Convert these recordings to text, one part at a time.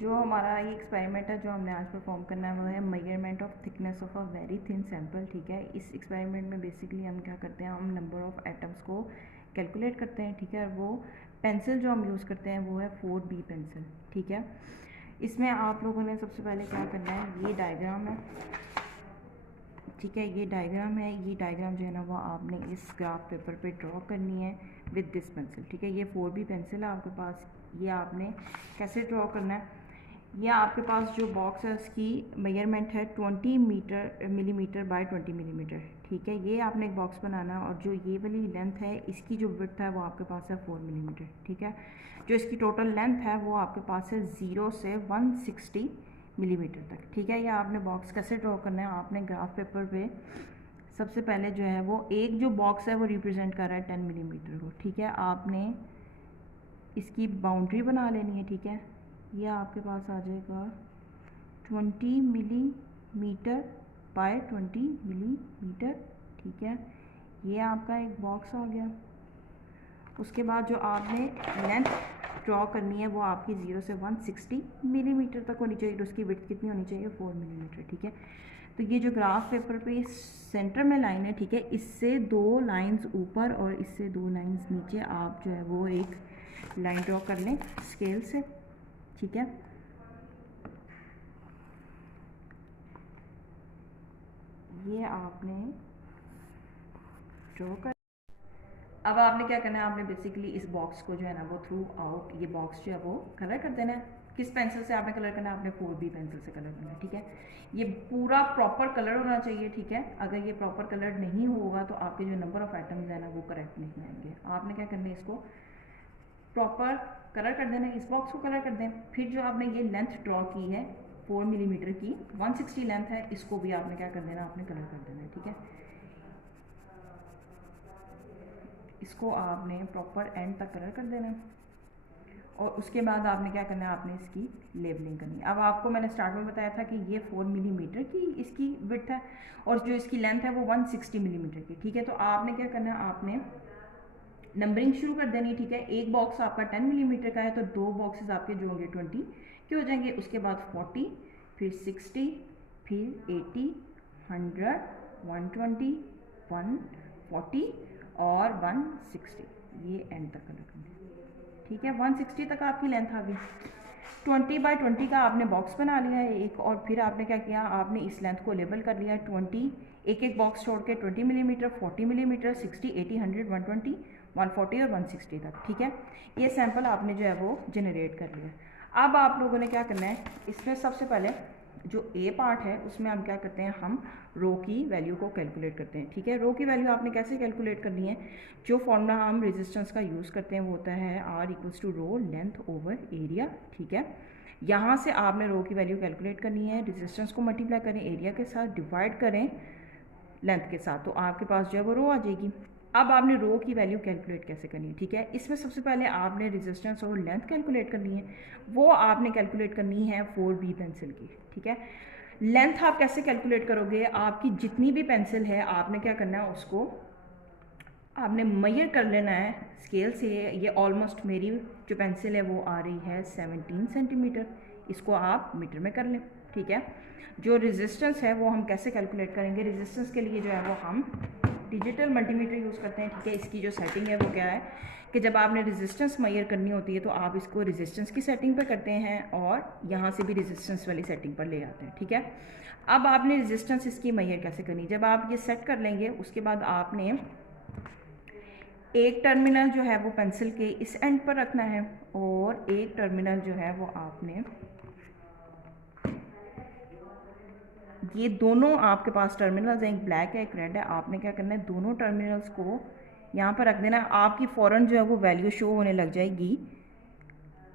जो हमारा ये एक्सपेरिमेंट है जो हमने आज परफॉर्म करना है वो है measurement of thickness of a very thin sample. ठीक है, इस एक्सपेरिमेंट में बेसिकली हम क्या करते हैं, हम नंबर ऑफ एटम्स को कैलकुलेट करते हैं। ठीक है, वो पेंसिल जो हम यूज़ करते हैं वो है 4B पेंसिल। ठीक है, इसमें आप लोगों ने सबसे पहले क्या करना है, ये डायग्राम है। ठीक है, ये डायग्राम है, ये डायग्राम जो है ना वो आपने इस ग्राफ पेपर पे ड्रॉ करनी है विद दिस पेंसिल। ठीक है, ये 4B पेंसिल है आपके पास। ये आपने कैसे ड्रॉ करना है, ये आपके पास जो बॉक्स है उसकी मेजरमेंट है 20 मिलीमीटर बाय 20 मिलीमीटर। ठीक है, ये आपने एक बॉक्स बनाना है और जो ये वाली लेंथ है इसकी जो विड्थ है वो आपके पास है 4 मिलीमीटर। ठीक है, जो इसकी टोटल लेंथ है वो आपके पास है 0 से 160 मिलीमीटर तक। ठीक है, ये आपने बॉक्स कैसे ड्रॉ करना है, आपने ग्राफ पेपर पे सबसे पहले जो है वो एक जो बॉक्स है वो रिप्रेजेंट कर रहा है 10 मिलीमीटर को। ठीक है, आपने इसकी बाउंड्री बना लेनी है। ठीक है, ये आपके पास आ जाएगा 20 मिलीमीटर बाय 20 मिलीमीटर। ठीक है, ये आपका एक बॉक्स आ गया। उसके बाद जो आपने लेंथ ड्रॉ करनी है वो आपकी 0 से 160 मिलीमीटर तक होनी चाहिए। उसकी विड्थ कितनी होनी चाहिए, 4 मिलीमीटर। ठीक है, तो ये जो ग्राफ पेपर पे सेंटर में लाइन है, ठीक है, इससे 2 लाइंस ऊपर और इससे 2 लाइंस नीचे आप जो है वो एक लाइन ड्रॉ कर लें स्केल से। ठीक है, ये आपने ड्रॉ कर। अब आपने क्या करना है, आपने बेसिकली इस बॉक्स को जो है ना वो थ्रू आउट ये बॉक्स जो है वो कलर कर देना है। किस पेंसिल से आपने कलर करना है, आपने 4B पेंसिल से कलर करना है। ठीक है, ये पूरा प्रॉपर कलर होना चाहिए। ठीक है, अगर ये प्रॉपर कलर नहीं होगा तो आपके जो नंबर ऑफ आइटम्स है ना वो करेक्ट नहीं आएंगे। आपने क्या करना है, इसको प्रॉपर कलर कर देना है, इस बॉक्स को कलर कर दें। फिर जो आपने ये लेंथ ड्रॉ की है 4 मिलीमीटर की, 160 लेंथ है, इसको भी आपने क्या कर देना, आपने कलर कर देना है। ठीक है, इसको आपने प्रॉपर एंड तक कलर कर देना है और उसके बाद आपने क्या करना है, आपने इसकी लेबलिंग करनी है। अब आपको मैंने स्टार्ट में बताया था कि ये 4 मिलीमीटर की इसकी विड्थ है और जो इसकी लेंथ है वो 160 मिलीमीटर की। ठीक है, तो आपने क्या करना है, आपने नंबरिंग शुरू कर देनी। ठीक है, एक बॉक्स आपका 10 मिलीमीटर का है तो 2 बॉक्सेस आपके जो होंगे 20 के हो जाएंगे। उसके बाद 40, फिर 60, फिर 80, 100, 120, 140 और 160, ये एंड तक कलर करना है। ठीक है, 160 तक आपकी लेंथ आ गई। 20 बाय 20 का आपने बॉक्स बना लिया है एक, और फिर आपने क्या किया, आपने इस लेंथ को लेबल कर लिया है 20, एक एक बॉक्स छोड़ के 20 मिलीमीटर, 40 मिलीमीटर, 60, 80, 100, 120, 140 और 160 तक। ठीक है, ये सैंपल आपने जो है वो जनरेट कर लिया। अब आप लोगों ने क्या करना है, इसमें सबसे पहले जो ए पार्ट है उसमें हम क्या करते हैं, हम रो की वैल्यू को कैलकुलेट करते हैं। ठीक है, रो की वैल्यू आपने कैसे कैलकुलेट करनी है, जो फॉर्मूला हम रेजिस्टेंस का यूज़ करते हैं वो होता है R equals to rho length over area. ठीक है, यहाँ से आपने रो की वैल्यू कैलकुलेट करनी है, रेजिस्टेंस को मल्टीप्लाई करें एरिया के साथ, डिवाइड करें लेंथ के साथ, तो आपके पास जो है वो रो आ जाएगी। अब आपने रो की वैल्यू कैलकुलेट कैसे करनी है, ठीक है, इसमें सबसे पहले आपने रेजिस्टेंस और लेंथ कैलकुलेट करनी है। वो आपने कैलकुलेट करनी है 4B पेंसिल की। ठीक है, लेंथ आप कैसे कैलकुलेट करोगे, आपकी जितनी भी पेंसिल है आपने क्या करना है, उसको आपने मेजर कर लेना है स्केल से। ये ऑलमोस्ट मेरी जो पेंसिल है वो आ रही है 17 सेंटीमीटर, इसको आप मीटर में कर लें। ठीक है, जो रेजिस्टेंस है वो हम कैसे कैलकुलेट करेंगे, रेजिस्टेंस के लिए जो है वो हम डिजिटल मल्टीमीटर यूज़ करते हैं। ठीक है, इसकी जो सेटिंग है वो क्या है कि जब आपने रेजिस्टेंस मेजर करनी होती है तो आप इसको रेजिस्टेंस की सेटिंग पर करते हैं और यहाँ से भी रेजिस्टेंस वाली सेटिंग पर ले आते हैं। ठीक है, अब आपने रेजिस्टेंस इसकी मेजर कैसे करनी, जब आप ये सेट कर लेंगे उसके बाद आपने एक टर्मिनल जो है वो पेंसिल के इस एंड पर रखना है और एक टर्मिनल जो है वो आपने, ये दोनों आपके पास टर्मिनल्स हैं, एक ब्लैक है एक रेड है, आपने क्या करना है, दोनों टर्मिनल्स को यहाँ पर रख देना है। आपकी फ़ौरन जो है वो वैल्यू शो होने लग जाएगी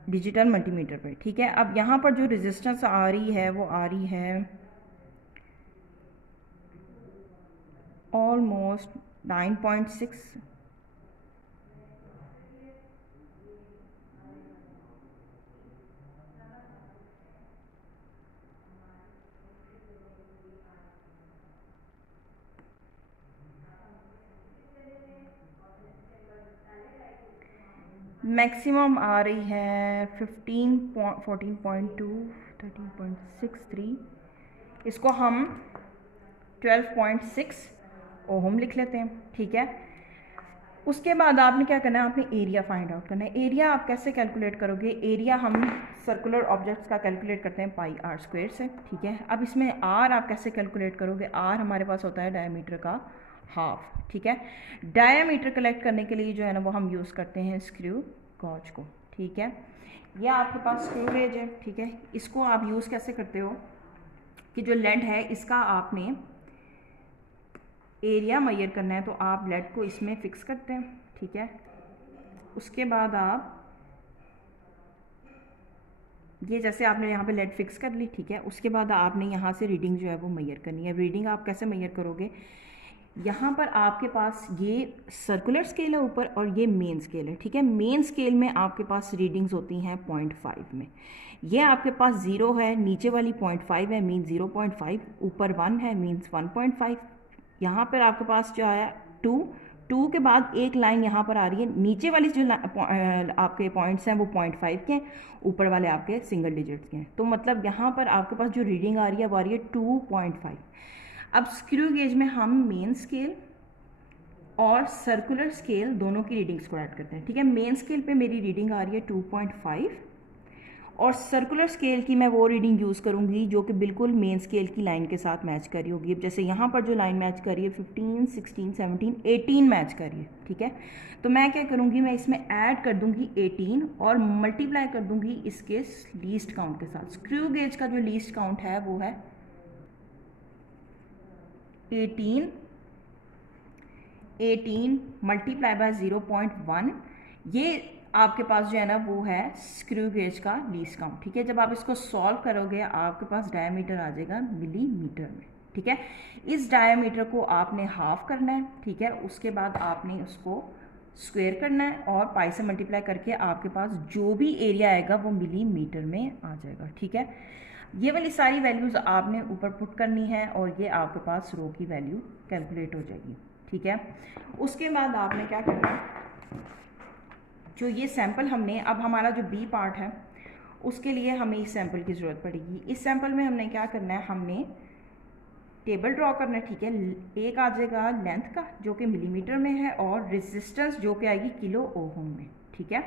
डिजिटल मल्टीमीटर पे। ठीक है, अब यहाँ पर जो रेजिस्टेंस आ रही है वो आ रही है ऑलमोस्ट 9.6। मैक्सिमम आ रही है 14.2 13.63, इसको हम 12.6 ओहम लिख लेते हैं, ठीक है। उसके बाद आपने क्या करना है, आपने एरिया फाइंड आउट करना है। एरिया आप कैसे कैलकुलेट करोगे, एरिया हम सर्कुलर ऑब्जेक्ट्स का कैलकुलेट करते हैं पाई आर स्क्वायर से, ठीक है। अब इसमें आर आप कैसे कैलकुलेट करोगे, आर हमारे पास होता है डायमीटर का हाफ, ठीक है। डायमीटर कलेक्ट करने के लिए जो है ना वो हम यूज़ करते हैं स्क्रू गॉज को, ठीक है। यह आपके पास स्क्रू गेज है, ठीक है। इसको आप यूज़ कैसे करते हो कि जो लेंथ है इसका आपने एरिया मेजर करना है तो आप लेड को इसमें फिक्स करते हैं, ठीक है। उसके बाद आप ये जैसे आपने यहाँ पे लेड फिक्स कर ली, ठीक है। उसके बाद आपने यहाँ से रीडिंग जो है वो मेजर करनी है। रीडिंग आप कैसे मेजर करोगे, यहाँ पर आपके पास ये सर्कुलर स्केल है ऊपर और ये मेन स्केल है, ठीक है। मेन स्केल में आपके पास रीडिंग्स होती हैं 0.5 में, ये आपके पास 0 है, नीचे वाली 0.5 है मीन्स 0.5, ऊपर 1 है मीन्स 1.5। यहाँ पर आपके पास जो है 2 के बाद एक लाइन यहाँ पर आ रही है, नीचे वाली जो आपके पॉइंट्स हैं वो 0.5 के हैं, ऊपर वाले आपके सिंगल डिजिट्स के हैं। तो मतलब यहाँ पर आपके पास जो रीडिंग आ रही है वो आ रही है 2.5। अब स्क्रू गेज में हम मेन स्केल और सर्कुलर स्केल दोनों की रीडिंग्स को ऐड करते हैं, ठीक है। मेन स्केल पे मेरी रीडिंग आ रही है 2.5 और सर्कुलर स्केल की मैं वो रीडिंग यूज़ करूँगी जो कि बिल्कुल मेन स्केल की लाइन के साथ मैच कर रही होगी। जैसे यहाँ पर जो लाइन मैच कर रही है 15, 16, 17, 18 मैच कर रही है, ठीक है। तो मैं क्या करूँगी, मैं इसमें ऐड कर दूँगी 18 और मल्टीप्लाई कर दूँगी इसके लीस्ट काउंट के साथ। स्क्रू गेज का जो लीस्ट काउंट है वो है 18 मल्टीप्लाई बाय 0.1, ये आपके पास जो है ना वो है स्क्रू गेज का लीस्ट काउंट, ठीक है। जब आप इसको सॉल्व करोगे आपके पास डायमीटर आ जाएगा मिलीमीटर में, ठीक है। इस डायमीटर को आपने हाफ करना है, ठीक है। उसके बाद आपने उसको स्क्वायर करना है और पाई से मल्टीप्लाई करके आपके पास जो भी एरिया आएगा वो मिलीमीटर में आ जाएगा, ठीक है। ये वाली सारी वैल्यूज़ आपने ऊपर पुट करनी है और ये आपके पास रो की वैल्यू कैलकुलेट हो जाएगी, ठीक है। उसके बाद आपने क्या करना है, जो ये सैंपल हमने, अब हमारा जो बी पार्ट है उसके लिए हमें इस सैंपल की ज़रूरत पड़ेगी। इस सैंपल में हमने क्या करना है, हमने टेबल ड्रॉ करना है, ठीक है। एक आ जाएगा लेंथ का जो कि मिलीमीटर में है और रेजिस्टेंस जो कि आएगी किलो ओम में, ठीक है।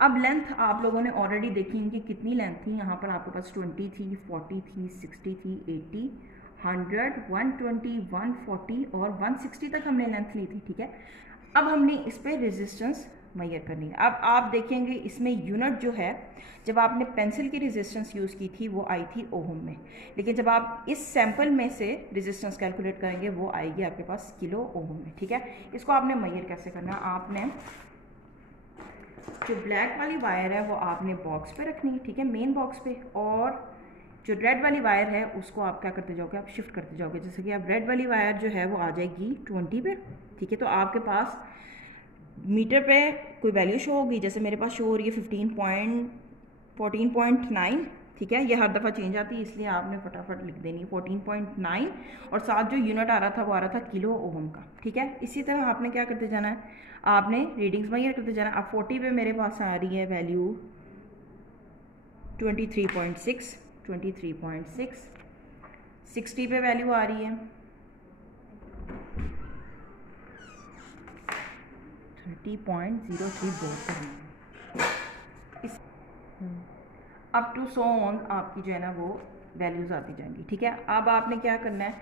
अब लेंथ आप लोगों ने ऑलरेडी देखी इनकी कितनी लेंथ थी, यहाँ पर आपके पास 20 थी, 40 थी, 60 थी, 80, 100, 120, 140 और 160 तक हमने लेंथ ली थी, ठीक है। अब हमने इस पर रेजिस्टेंस मेजर करनी है। अब आप देखेंगे इसमें यूनिट जो है, जब आपने पेंसिल की रेजिस्टेंस यूज़ की थी वो आई थी ओहम में, लेकिन जब आप इस सैंपल में से रेजिस्टेंस कैलकुलेट करेंगे वो आएगी आपके पास किलो ओहम में, ठीक है। इसको आपने मेजर कैसे करना है, आपने जो ब्लैक वाली वायर है वो आपने बॉक्स पे रखनी है, ठीक है, मेन बॉक्स पे, और जो रेड वाली वायर है उसको आप क्या करते जाओगे, आप शिफ्ट करते जाओगे। जैसे कि अब रेड वाली वायर जो है वो आ जाएगी 20 पे, ठीक है। तो आपके पास मीटर पे कोई वैल्यू शो होगी, जैसे मेरे पास शो हो रही है 14.9, ठीक है। ये हर दफ़ा चेंज आती है इसलिए आपने फटाफट लिख देनी 14.9 और साथ जो यूनिट आ रहा था वो आ रहा था किलो ओम का, ठीक है। इसी तरह आपने क्या करते जाना है, आपने रीडिंग्स मेजर करते जाना। अब 40 पे मेरे पास आ रही है वैल्यू 23.6, 60 पे वैल्यू आ रही है 30.03 बोल इस अप टू सो ऑन आपकी जो है ना वो वैल्यूज़ आती जाएंगी, ठीक है। अब आपने क्या करना है,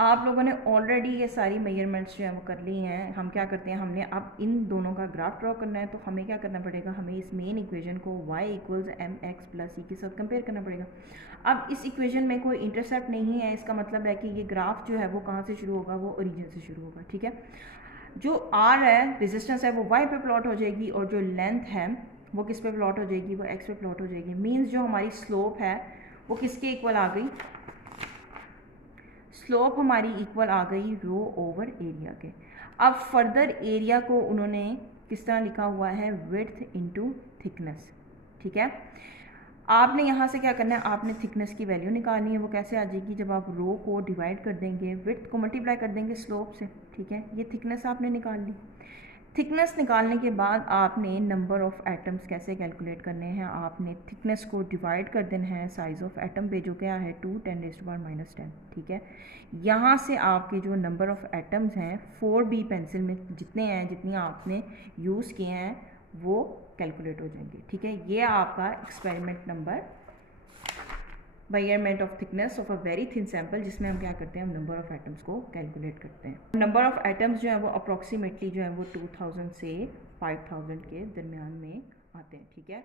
आप लोगों ने ऑलरेडी ये सारी मेजरमेंट्स जो है वो कर ली हैं। हम क्या करते हैं, हमने अब इन दोनों का ग्राफ ड्रॉ करना है, तो हमें क्या करना पड़ेगा, हमें इस मेन इक्वेशन को y = mx + e के साथ कंपेयर करना पड़ेगा। अब इस इक्वेशन में कोई इंटरसेप्ट नहीं है, इसका मतलब है कि ये ग्राफ जो है वो कहाँ से शुरू होगा, वो ओरिजिन से शुरू होगा, ठीक है। जो r है रेजिस्टेंस है वो y पे प्लॉट हो जाएगी और जो लेंथ है वो किस पे प्लॉट हो जाएगी, वो x पे प्लॉट हो जाएगी। मींस जो हमारी स्लोप है वो किसके इक्वल आ गई, स्लोप हमारी इक्वल आ गई रो ओवर एरिया के। अब फर्दर एरिया को उन्होंने किस तरह लिखा हुआ है, विड्थ इनटू थिकनेस, ठीक है। आपने यहाँ से क्या करना है, आपने थिकनेस की वैल्यू निकालनी है। वो कैसे आ जाएगी, जब आप रो को डिवाइड कर देंगे, विड्थ को मल्टीप्लाई कर देंगे स्लोप से, ठीक है। ये थिकनेस आपने निकाल ली। थिकनेस निकालने के बाद आपने नंबर ऑफ़ एटम्स कैसे कैलकुलेट करने हैं, आपने थिकनेस को डिवाइड कर देना है साइज़ ऑफ एटम पे, जो क्या है 2 10⁻⁻10, ठीक है। यहाँ से आपके जो नंबर ऑफ़ एटम्स हैं 4B पेंसिल में जितने हैं, जितनी आपने यूज़ किए हैं, वो कैलकुलेट हो जाएंगे, ठीक है। ये आपका experiment number measurement of thickness of a very thin sample, जिसमें हम क्या करते हैं, हम नंबर ऑफ एटम्स को कैलकुलेट करते हैं। नंबर ऑफ एटम्स जो है वो अप्रॉक्सीमेटली जो है वो 2000 से 5000 के दरमियान में आते हैं, ठीक है।